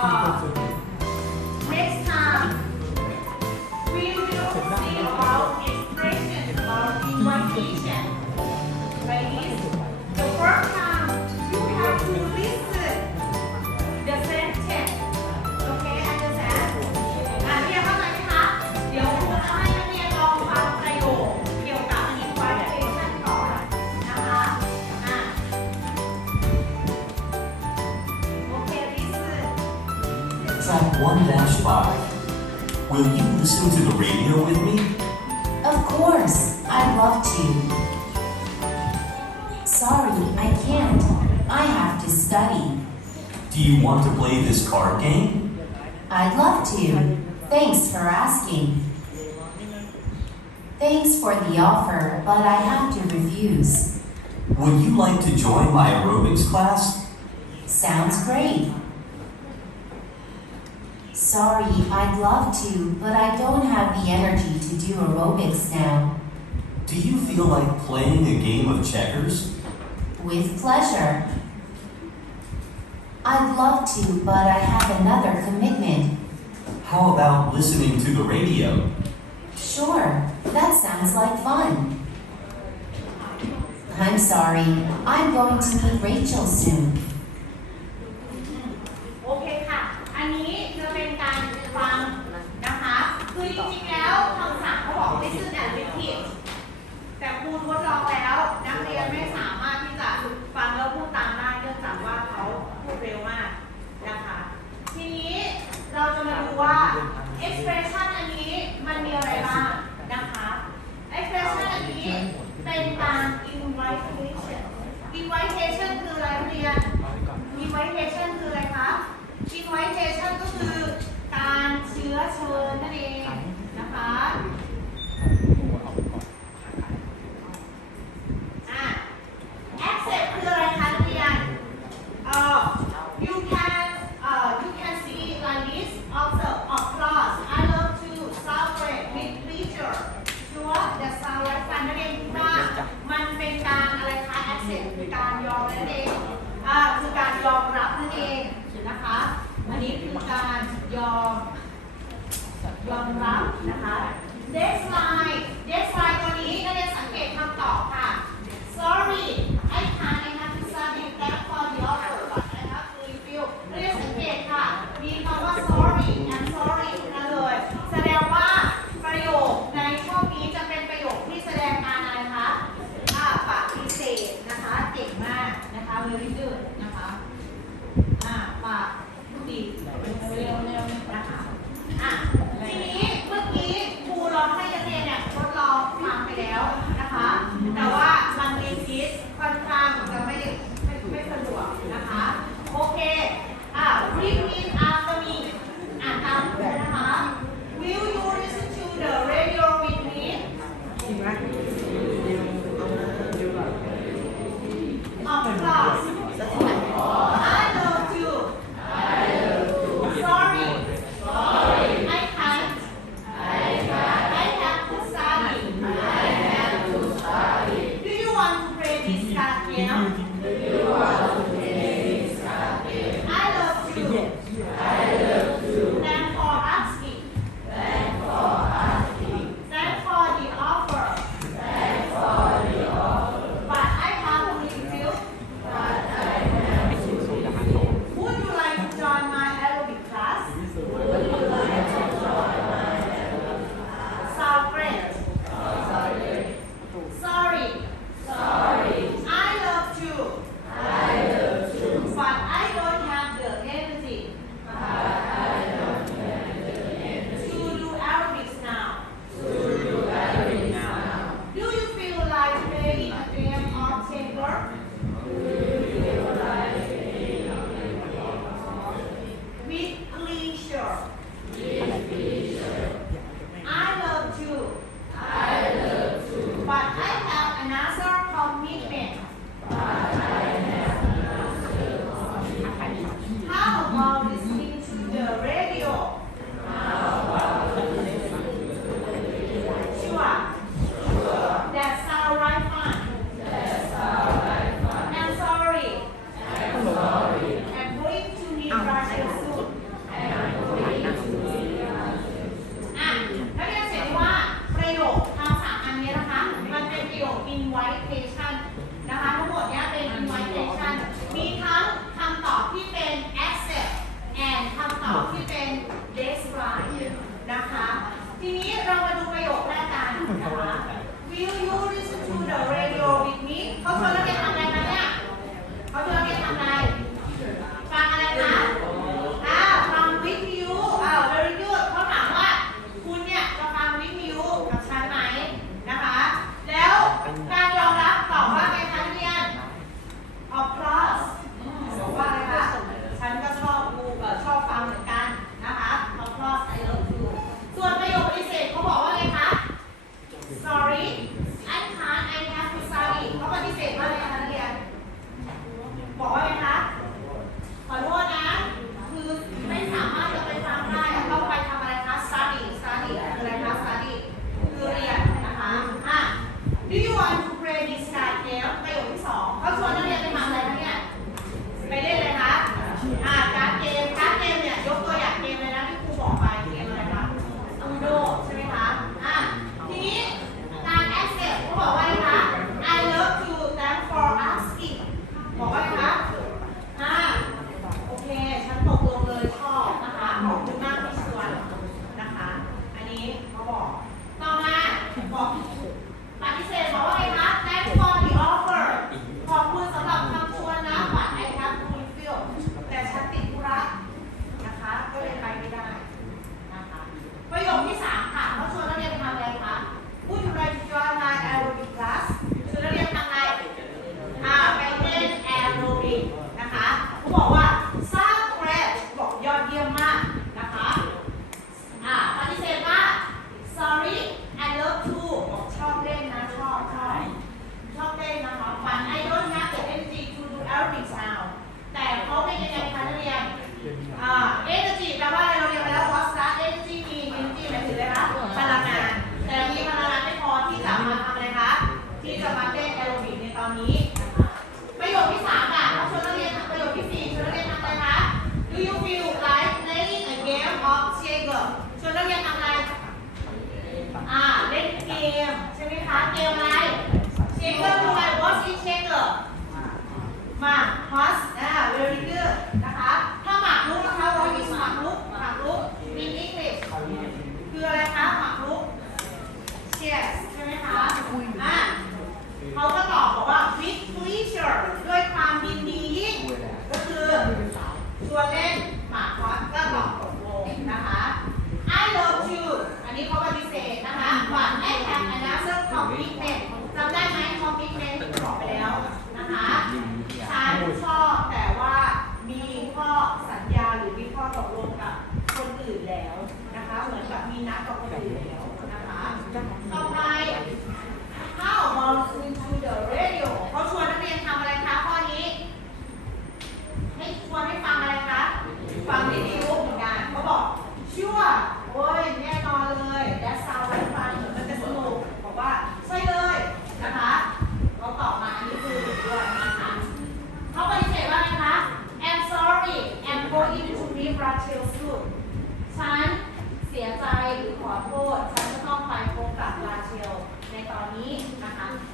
啊。Will you listen to the radio with me? Of course, I'd love to. Sorry, I can't. I have to study. Do you want to play this card game? I'd love to. Thanks for asking. Thanks for the offer, but I have to refuse. Would you like to join my aerobics class? Sounds great. Sorry, I'd love to, but I don't have the energy to do aerobics now. Do you feel like playing a game of checkers? With pleasure. I'd love to, but I have another commitment. How about listening to the radio? Sure, that sounds like fun. I'm sorry, I'm going to meet Rachel soon.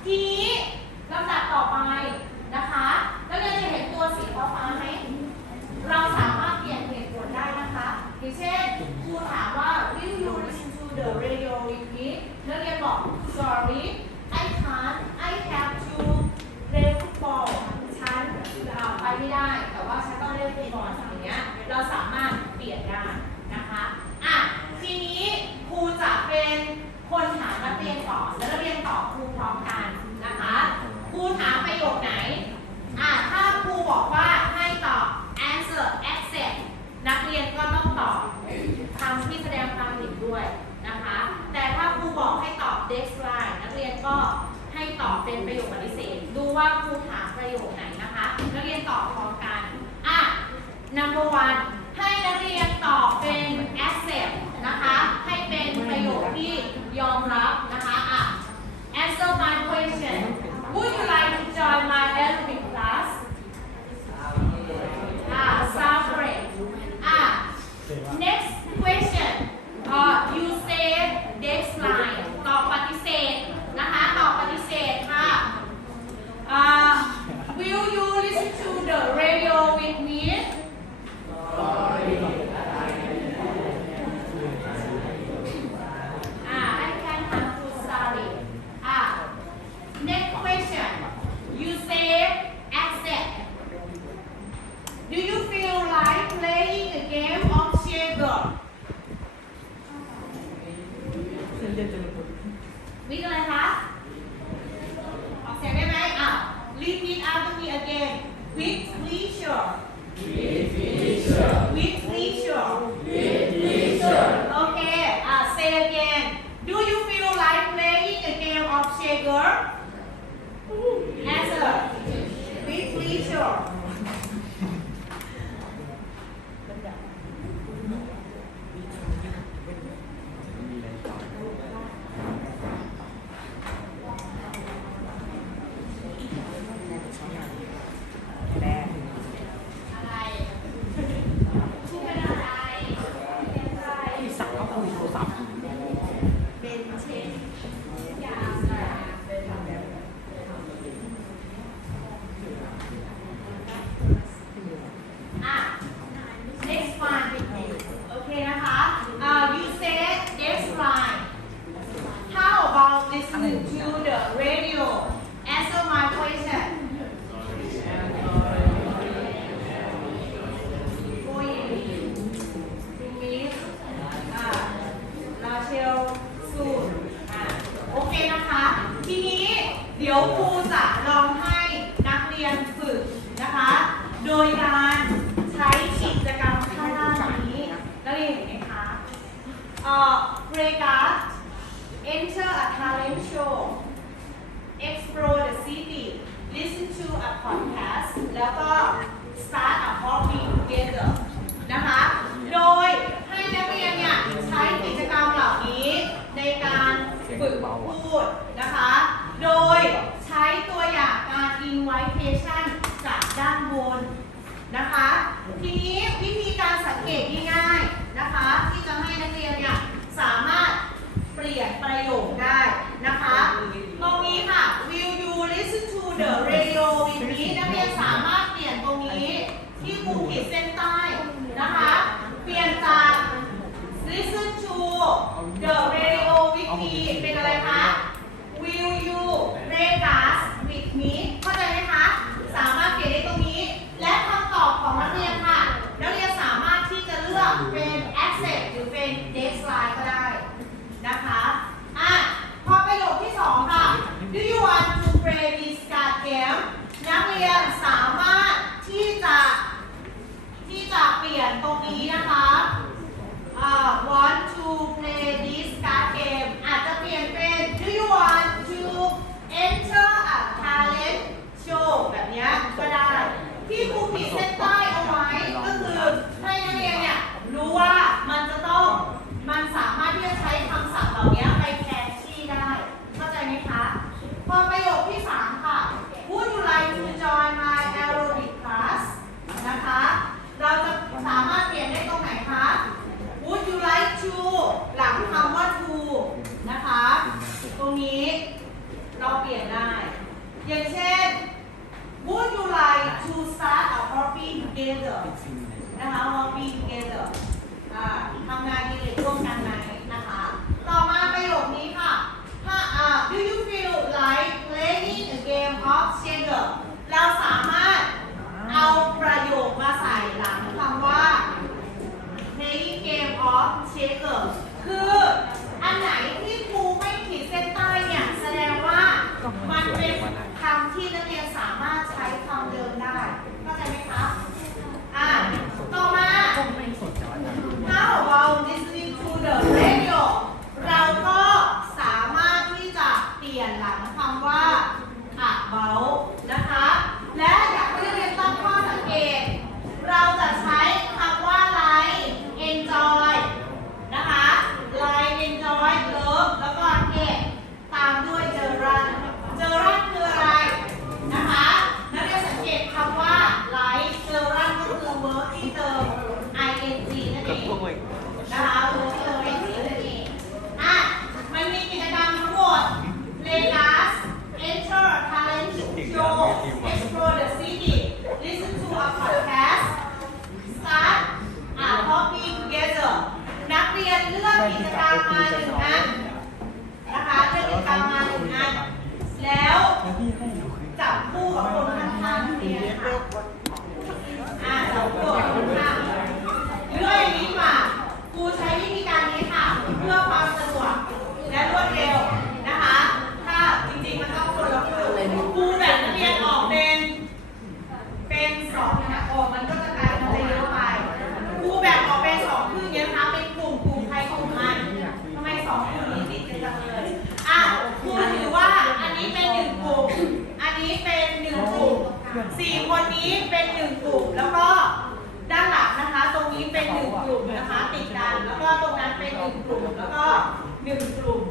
Sí. number one ให้นั где-то вот In. พื่อความสะดวกและรวดเร็วนะคะ ถ้าจริงๆมันต้องคนละคู่ครูแบ่เรียนออกเป็น เป็นสองนะออกมันก็จะกลายเป็นเยอะไปครูแบ่ออกเป็นสองครึ่เนี้ยนะคะเป็นกลุ่มกใครกลุ่มมันทำไมสองกนนี้ติดกันเลยอะครูถือว่าอันนี้เป็นหนึ่งกลุ่มอันนี้เป็นหนึ่งกลุ่มสี่คนนี้เป็นหนึ่งกลุ่มแล้วก็ กลุ่มนะคะติดกันแล้วก็ตรงนั้นเป็นหนึ่งกลุ่มแล้วก็หนึ่งกลุ่ม